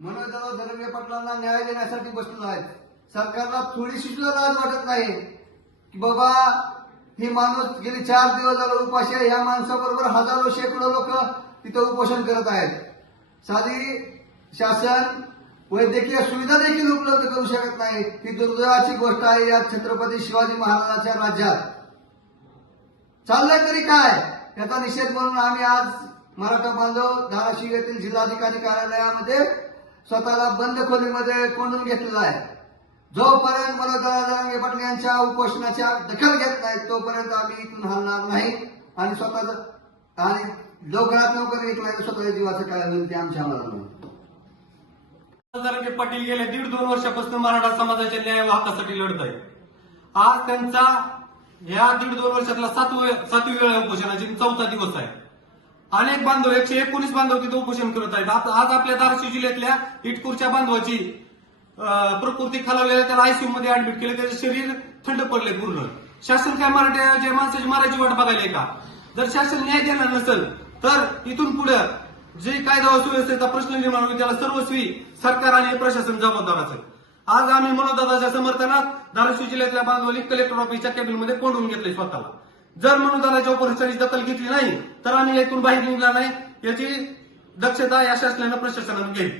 मनोज धनंजय पाटलांना न्याय देण्यासाठी बसलेलो आहेत. सरकारला थोडीशी सुद्धा लाज वाटत नाही की बाबा ही माणूस गेली 4 दिवस झालं उपाशी आहे. या माणसाबरोबर हजारो शेकडो लोक तिथं उपोषण करत आहेत. साधी शासन वैद्यकीय सुविधा देखील उपलब्ध करू शकत नाही. ही दुर्दैवाची गोष्ट आहे या छत्रपती शिवाजी महाराजांच्या राज्यात. चाललंय तरी काय याचा निषेध म्हणून आम्ही आज मराठा बांधव धाराशिव येथील जिल्हाधिकारी कार्यालयामध्ये स्वतःला बंद खोलीमध्ये कोंडून घेतलेला आहे. जोपर्यंत मनोज धनंजय पाटील यांच्या उपोषणाच्या दखल घेत नाही तोपर्यंत आम्ही इथून हलणार नाही आणि स्वतःच आणि लवकरात लवकर एक नाही स्वतःच्या जीवाचं काय होईल ते आमच्या मनात. धनंजय पाटील गेल्या 1.5-2 वर्षापासून मराठा समाजाच्या न्याय व हक्कासाठी लढत आहे. आज त्यांचा या 1.5-2 वर्षातला 7वी वेळ उपोषणाची 4था दिवस आहे. अनेक बांधव 119 बांधव तिथे उपोषण करत आहेत. आज आपल्या धाराशिव जिल्ह्यातल्या इटकूरच्या बांधवाची प्रकृती खालावलेल्या त्याला आयसीयू मध्ये ऍडमिट केले. त्याचे शरीर थंड पडले पूर्ण. शासन काय मराठ्याच्या माणसाची मारायची वाट बघायला का? जर शासन न्याय देणार नसेल तर इथून पुढे जे कायदा व सुव्यवस्थेचा प्रश्न निर्माण होईल त्याला सर्वस्वी सरकार आणि प्रशासन जबाबदार असेल. आज आम्ही मनोजदादाच्या समर्थनात धाराशिव जिल्ह्यातल्या बांधवांनी कलेक्टर ऑफिसच्या कॅबिनमध्ये कोंडून घेतले स्वतःला. जर मनोजदादाच्या उपोषणाची दखल घेतली नाही तर आम्ही यातून बाहेर निघणार नाही याची दक्षता या शासनानं प्रशासनानं घ्यावी.